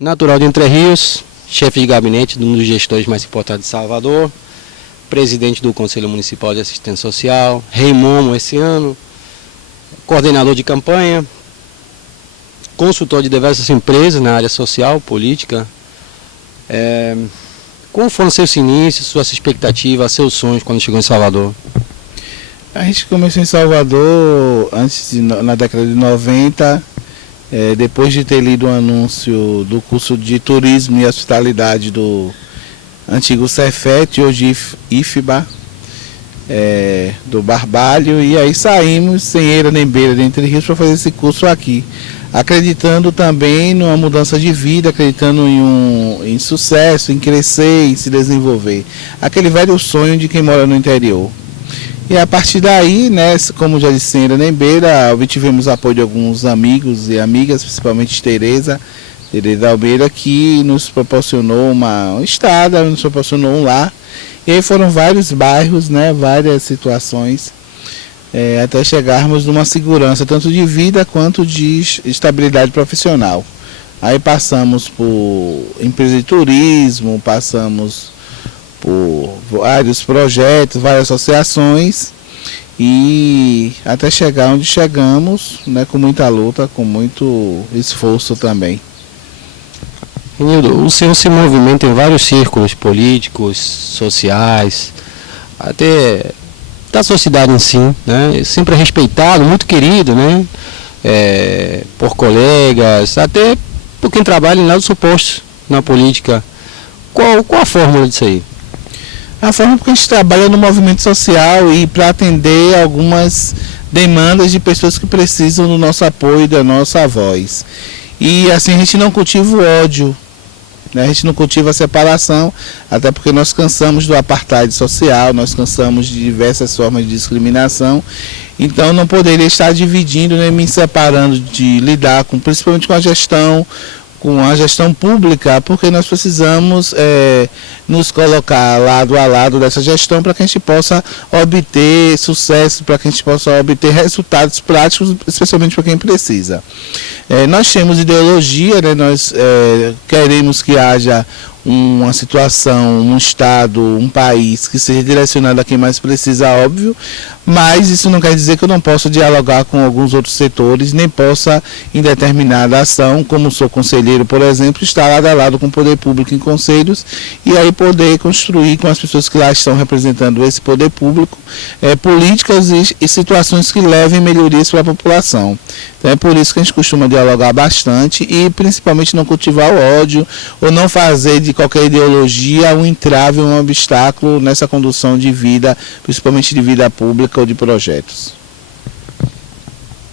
Natural de Entre Rios, chefe de gabinete de um dos gestores mais importantes de Salvador, presidente do Conselho Municipal de Assistência Social, Rei Momo esse ano, coordenador de campanha, consultor de diversas empresas na área social, política. Como foram seus inícios, suas expectativas, seus sonhos quando chegou em Salvador? A gente começou em Salvador na década de 90, depois de ter lido o anúncio do curso de Turismo e Hospitalidade do antigo Cefet, hoje IFBA, do Barbalho, e aí saímos sem eira nem beira de Entre Rios para fazer esse curso aqui, acreditando também numa mudança de vida, acreditando em sucesso, em crescer, em se desenvolver. Aquele velho sonho de quem mora no interior. E a partir daí, né, como já disse, sem eira nem beira, obtivemos apoio de alguns amigos e amigas, principalmente Tereza Almeida, que nos proporcionou uma estrada, nos proporcionou um lar. E aí foram vários bairros, né, várias situações, até chegarmos numa segurança, tanto de vida quanto de estabilidade profissional. Aí passamos por empresa de turismo, passamos por vários projetos, várias associações, e até chegar onde chegamos, né, com muita luta, com muito esforço também. Renildo, o senhor se movimenta em vários círculos políticos, sociais, até da sociedade em si, né? Sempre é respeitado, muito querido, né? Por colegas, até por quem trabalha em lados opostos na política. Qual a fórmula disso aí? A forma porque a gente trabalha no movimento social e para atender algumas demandas de pessoas que precisam do nosso apoio, da nossa voz. E assim a gente não cultiva o ódio, né? A gente não cultiva a separação, até porque nós cansamos do apartheid social, nós cansamos de diversas formas de discriminação. Então não poderia estar dividindo nem me separando de lidar principalmente com a gestão pública, porque nós precisamos nos colocar lado a lado dessa gestão para que a gente possa obter sucesso, para que a gente possa obter resultados práticos, especialmente para quem precisa. Nós temos ideologia, né? Nós queremos que haja uma situação, um estado, um país que seja direcionado a quem mais precisa, óbvio, mas isso não quer dizer que eu não possa dialogar com alguns outros setores, nem possa, em determinada ação, como sou conselheiro, por exemplo, estar lado a lado com o poder público em conselhos, e aí poder construir com as pessoas que lá estão representando esse poder público, políticas e situações que levem melhorias para a população. Então é por isso que a gente costuma dialogar bastante e principalmente não cultivar o ódio ou não fazer de qualquer ideologia um entrave, um obstáculo nessa condução de vida, principalmente de vida pública ou de projetos.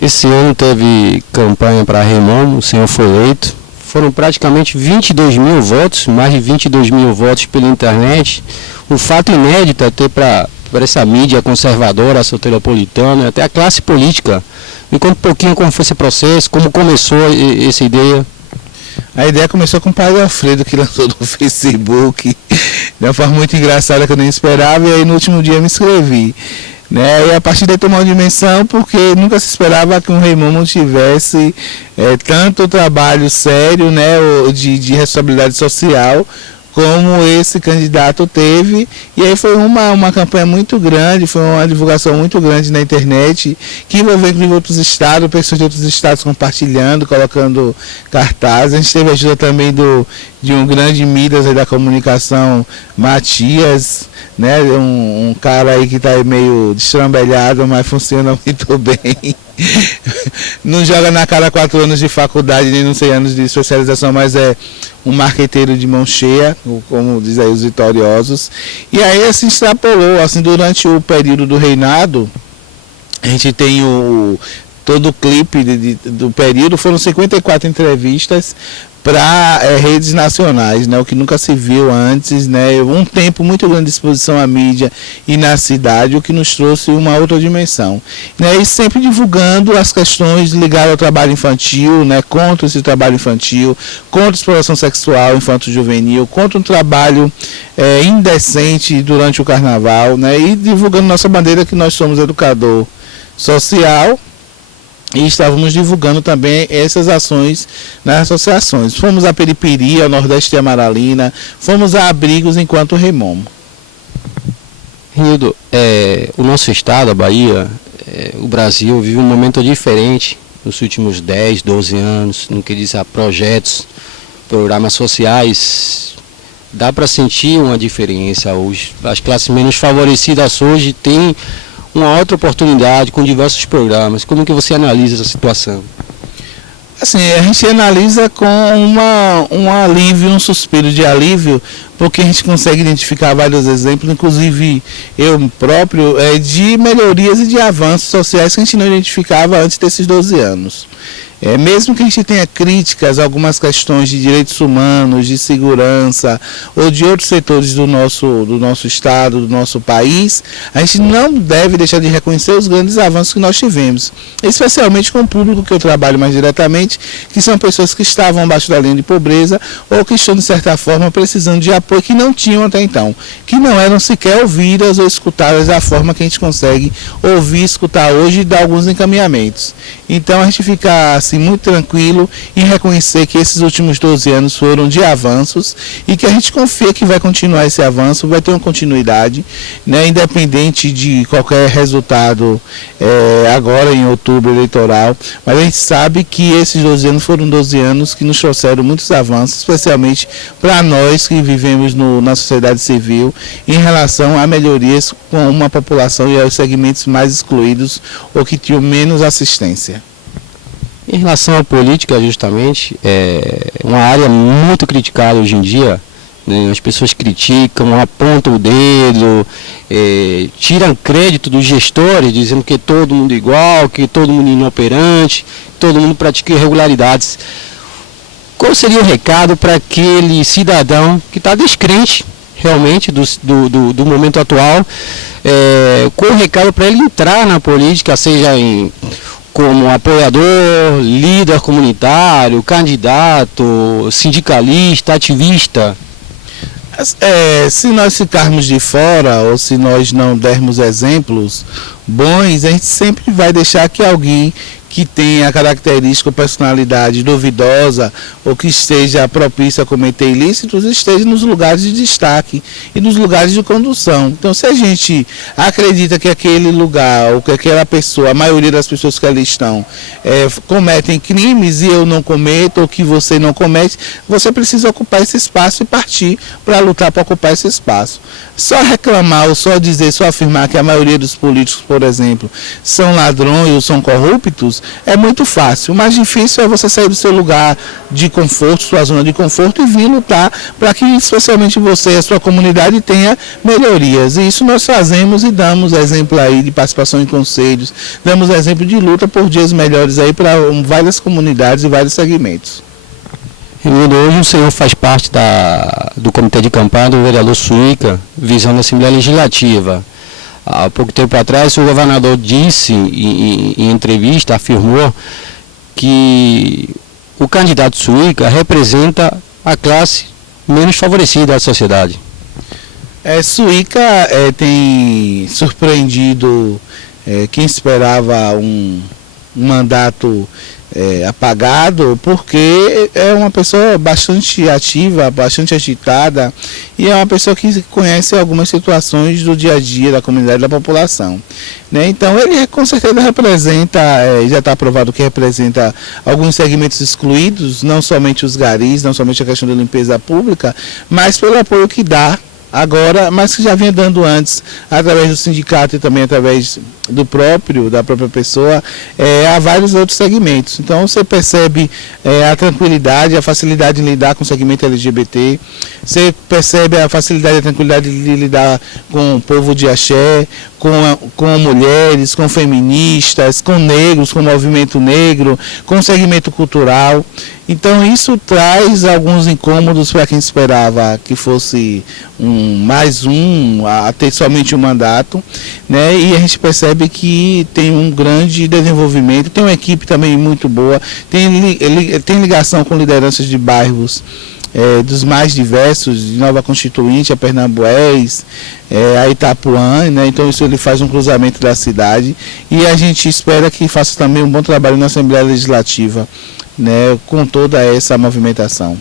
Esse ano teve campanha para Rei Momo, o senhor foi eleito. Foram praticamente 22 mil votos, mais de 22 mil votos pela internet. Um fato inédito até para essa mídia conservadora, soteropolitana, até a classe política. Me conta um pouquinho como foi esse processo, como começou essa ideia. A ideia começou com o Padre Alfredo, que lançou no Facebook, de uma forma muito engraçada que eu nem esperava, e aí no último dia eu me inscrevi. Né? E a partir daí tomou uma dimensão, porque nunca se esperava que um Rei Momo tivesse tanto trabalho sério, né, de responsabilidade social, como esse candidato teve. E aí foi uma campanha muito grande, foi uma divulgação muito grande na internet, que envolveu inclusive outros estados, pessoas de outros estados compartilhando, colocando cartazes. A gente teve a ajuda também de um grande Midas aí da comunicação, Matias, né, um cara aí que está meio destrambelhado, mas funciona muito bem. Não joga na cara 4 anos de faculdade, nem não sei anos de especialização, mas é um marqueteiro de mão cheia, como diz aí os vitoriosos. E aí assim extrapolou, assim, durante o período do reinado, a gente tem todo o clipe do período, foram 54 entrevistas para redes nacionais, né, o que nunca se viu antes, né, um tempo muito grande de exposição à mídia e na cidade, o que nos trouxe uma outra dimensão, né, e sempre divulgando as questões ligadas ao trabalho infantil, né, contra esse trabalho infantil, contra a exploração sexual infanto-juvenil, contra um trabalho indecente durante o carnaval, né, e divulgando nossa bandeira que nós somos educador social, e estávamos divulgando também essas ações nas associações. Fomos a Periperi, ao Nordeste de Amaralina, fomos a abrigos enquanto Remomo. Renildo, o nosso estado, a Bahia, o Brasil, vive um momento diferente nos últimos 10, 12 anos, no que diz a projetos, programas sociais. Dá para sentir uma diferença hoje. As classes menos favorecidas hoje têm uma outra oportunidade com diversos programas. Como que você analisa essa situação? Assim, a gente analisa com um alívio, um suspiro de alívio, porque a gente consegue identificar vários exemplos, inclusive eu próprio, de melhorias e de avanços sociais que a gente não identificava antes desses 12 anos. Mesmo que a gente tenha críticas a algumas questões de direitos humanos, de segurança ou de outros setores do nosso estado, do nosso país, a gente não deve deixar de reconhecer os grandes avanços que nós tivemos, especialmente com o público que eu trabalho mais diretamente, que são pessoas que estavam abaixo da linha de pobreza ou que estão, de certa forma, precisando de apoio que não tinham até então, que não eram sequer ouvidas ou escutadas da forma que a gente consegue ouvir e escutar hoje e dar alguns encaminhamentos. Então a gente fica assim, muito tranquilo em reconhecer que esses últimos 12 anos foram de avanços e que a gente confia que vai continuar esse avanço, vai ter uma continuidade, né, independente de qualquer resultado agora em outubro eleitoral, mas a gente sabe que esses 12 anos foram 12 anos que nos trouxeram muitos avanços, especialmente para nós que vivemos na sociedade civil, em relação a melhorias com uma população e aos segmentos mais excluídos ou que tinham menos assistência. Em relação à política, justamente, é uma área muito criticada hoje em dia, né? As pessoas criticam, apontam o dedo, tiram crédito dos gestores, dizendo que todo mundo é igual, que todo mundo é inoperante, todo mundo pratica irregularidades. Qual seria o recado para aquele cidadão que está descrente realmente do momento atual? Qual o recado para ele entrar na política, seja como apoiador, líder comunitário, candidato, sindicalista, ativista? Se nós ficarmos de fora ou se nós não dermos exemplos bons, a gente sempre vai deixar que alguém que tenha característica ou personalidade duvidosa ou que esteja propício a cometer ilícitos, esteja nos lugares de destaque e nos lugares de condução. Então, se a gente acredita que aquele lugar ou que aquela pessoa, a maioria das pessoas que ali estão, cometem crimes e eu não cometo, ou que você não comete, você precisa ocupar esse espaço e partir para lutar para ocupar esse espaço. Só reclamar ou só dizer, só afirmar que a maioria dos políticos, por exemplo, são ladrões ou são corruptos, é muito fácil. O mais difícil é você sair do seu lugar de conforto, sua zona de conforto, e vir lutar para que especialmente você e a sua comunidade tenha melhorias. E isso nós fazemos e damos exemplo aí de participação em conselhos, damos exemplo de luta por dias melhores aí para várias comunidades e vários segmentos. Renildo, hoje o senhor faz parte do comitê de campanha do vereador Suíca, visando a Assembleia Legislativa. Há pouco tempo atrás, o governador disse, em entrevista, afirmou que o candidato Suíca representa a classe menos favorecida da sociedade. Suíca tem surpreendido quem esperava um mandato apagado, porque é uma pessoa bastante ativa, bastante agitada, e é uma pessoa que conhece algumas situações do dia a dia da comunidade, da população, né? Então ele com certeza representa, já está aprovado que representa alguns segmentos excluídos, não somente os garis, não somente a questão da limpeza pública, mas pelo apoio que dá agora, mas que já vinha dando antes, através do sindicato e também através da própria pessoa, a vários outros segmentos. Então você percebe a tranquilidade, a facilidade de lidar com o segmento LGBT, você percebe a facilidade e a tranquilidade de lidar com o povo de axé, com mulheres, com feministas, com negros, com o movimento negro, com o segmento cultural. Então isso traz alguns incômodos para quem esperava que fosse a ter somente um mandato, né? E a gente percebe que tem um grande desenvolvimento, tem uma equipe também muito boa, tem ligação com lideranças de bairros dos mais diversos, de Nova Constituinte, a Pernambués, a Itapuã, né? Então isso ele faz um cruzamento da cidade e a gente espera que faça também um bom trabalho na Assembleia Legislativa, né? Com toda essa movimentação.